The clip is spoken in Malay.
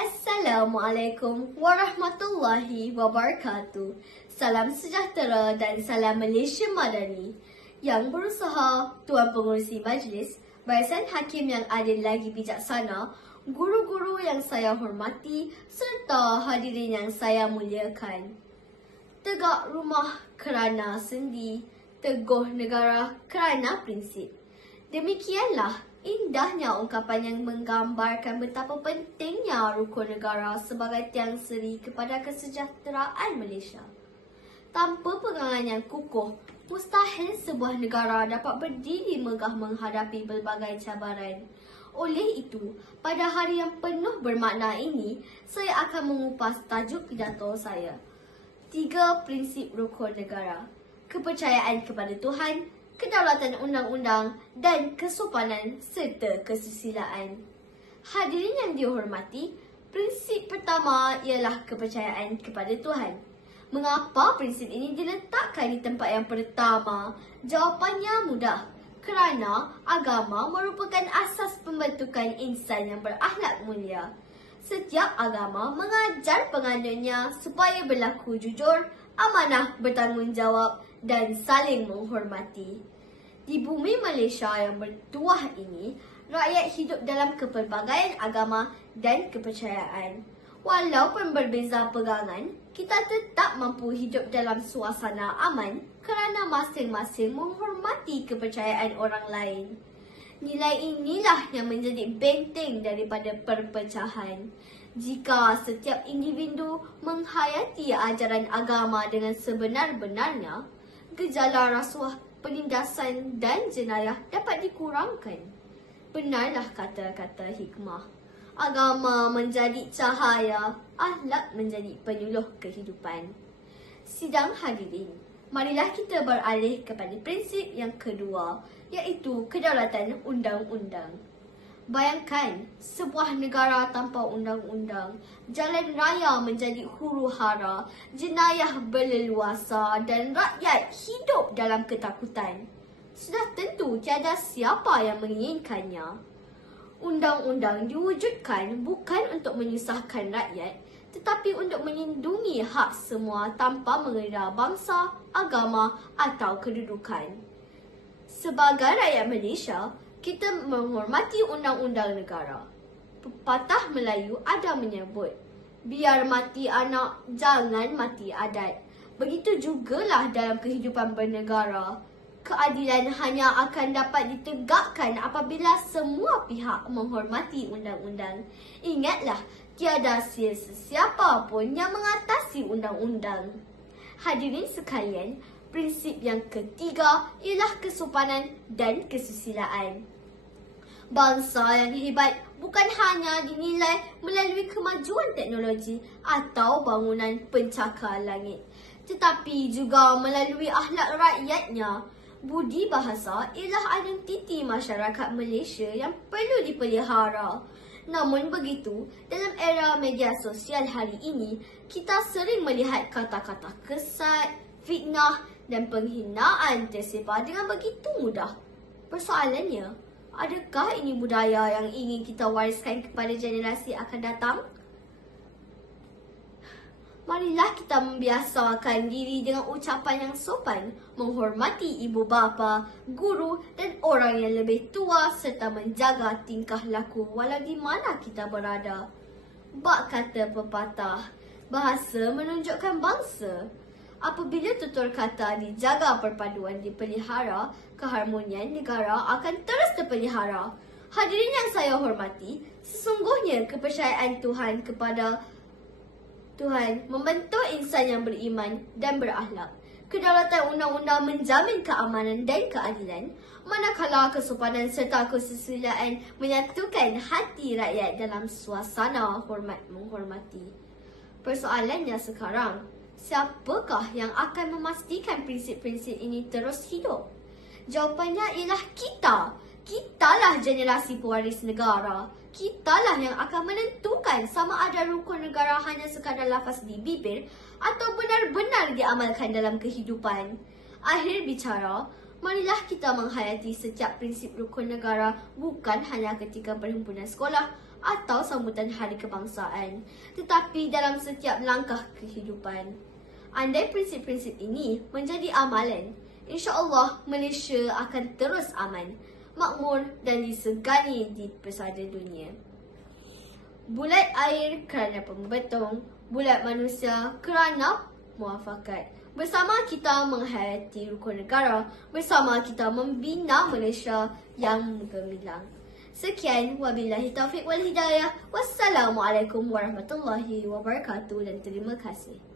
Assalamualaikum warahmatullahi wabarakatuh. Salam sejahtera dan salam Malaysia Madani. Yang berusaha Tuan Pengerusi Majlis, Barisan Hakim yang adil lagi bijaksana, guru-guru yang saya hormati serta hadirin yang saya muliakan. Tegak rumah kerana sendi, teguh negara kerana prinsip. Demikianlah indahnya ungkapan yang menggambarkan betapa pentingnya rukun negara sebagai tiang seri kepada kesejahteraan Malaysia. Tanpa pegangan yang kukuh, mustahil sebuah negara dapat berdiri megah menghadapi pelbagai cabaran. Oleh itu, pada hari yang penuh bermakna ini, saya akan mengupas tajuk pidato saya. 3 prinsip rukun negara. Kepercayaan kepada Tuhan, kedaulatan undang-undang dan kesopanan serta kesusilaan. Hadirin yang dihormati, prinsip pertama ialah kepercayaan kepada Tuhan. Mengapa prinsip ini diletakkan di tempat yang pertama? Jawapannya mudah. Kerana agama merupakan asas pembentukan insan yang berakhlak mulia. Setiap agama mengajar penganutnya supaya berlaku jujur, amanah, bertanggungjawab dan saling menghormati. Di bumi Malaysia yang bertuah ini, rakyat hidup dalam kepelbagaian agama dan kepercayaan. Walaupun berbeza pegangan, kita tetap mampu hidup dalam suasana aman kerana masing-masing menghormati kepercayaan orang lain. Nilai inilah yang menjadi benteng daripada perpecahan. Jika setiap individu menghayati ajaran agama dengan sebenar-benarnya, gejala rasuah, penindasan dan jenayah dapat dikurangkan. Benarlah kata-kata hikmah. Agama menjadi cahaya, akhlak menjadi penyuluh kehidupan. Sidang hadirin, marilah kita beralih kepada prinsip yang kedua, iaitu kedaulatan undang-undang. Bayangkan, sebuah negara tanpa undang-undang, jalan raya menjadi huru-hara, jenayah berleluasa dan rakyat hidup dalam ketakutan. Sudah tentu tiada siapa yang menginginkannya. Undang-undang diwujudkan bukan untuk menyusahkan rakyat, tetapi untuk melindungi hak semua tanpa mengira bangsa, agama atau kedudukan. Sebagai rakyat Malaysia, kita menghormati undang-undang negara. Pepatah Melayu ada menyebut, biar mati anak, jangan mati adat. Begitu jugalah dalam kehidupan bernegara. Keadilan hanya akan dapat ditegakkan apabila semua pihak menghormati undang-undang. Ingatlah, tiada sesiapa pun yang mengatasi undang-undang. Hadirin sekalian, prinsip yang ketiga ialah kesopanan dan kesusilaan. Bangsa yang hebat bukan hanya dinilai melalui kemajuan teknologi atau bangunan pencakar langit, tetapi juga melalui akhlak rakyatnya. Budi bahasa ialah identiti masyarakat Malaysia yang perlu dipelihara. Namun begitu, dalam era media sosial hari ini, kita sering melihat kata-kata kesat, fitnah dan penghinaan tersebar dengan begitu mudah. Persoalannya, adakah ini budaya yang ingin kita wariskan kepada generasi akan datang? Marilah kita membiasakan diri dengan ucapan yang sopan, menghormati ibu bapa, guru dan orang yang lebih tua serta menjaga tingkah laku walau di mana kita berada. Bak kata pepatah, bahasa menunjukkan bangsa. Apabila tutur kata dijaga, perpaduan dipelihara, keharmonian negara akan terus terpelihara. Hadirin yang saya hormati, sesungguhnya kepercayaan Tuhan kepada Tuhan membentuk insan yang beriman dan berakhlak. Kedaulatan undang-undang menjamin keamanan dan keadilan, manakala kesopanan serta kesusilaan menyatukan hati rakyat dalam suasana hormat menghormati. Persoalannya sekarang, siapakah yang akan memastikan prinsip-prinsip ini terus hidup? Jawapannya ialah kita. Kitalah generasi pewaris negara. Kitalah yang akan menentukan sama ada rukun negara hanya sekadar lafaz di bibir atau benar-benar diamalkan dalam kehidupan. Akhir bicara, marilah kita menghayati setiap prinsip rukun negara bukan hanya ketika perhimpunan sekolah, atau sambutan Hari Kebangsaan, tetapi dalam setiap langkah kehidupan. Andai prinsip-prinsip ini menjadi amalan, insya-Allah Malaysia akan terus aman, makmur dan disegani di pesada dunia. Bulat air kerana pembetung, bulat manusia kerana muafakat. Bersama kita menghayati rukun negara, bersama kita membina Malaysia yang gemilang. Sekian, wabillahi taufiq wal hidayah. Wassalamualaikum warahmatullahi wabarakatuh dan terima kasih.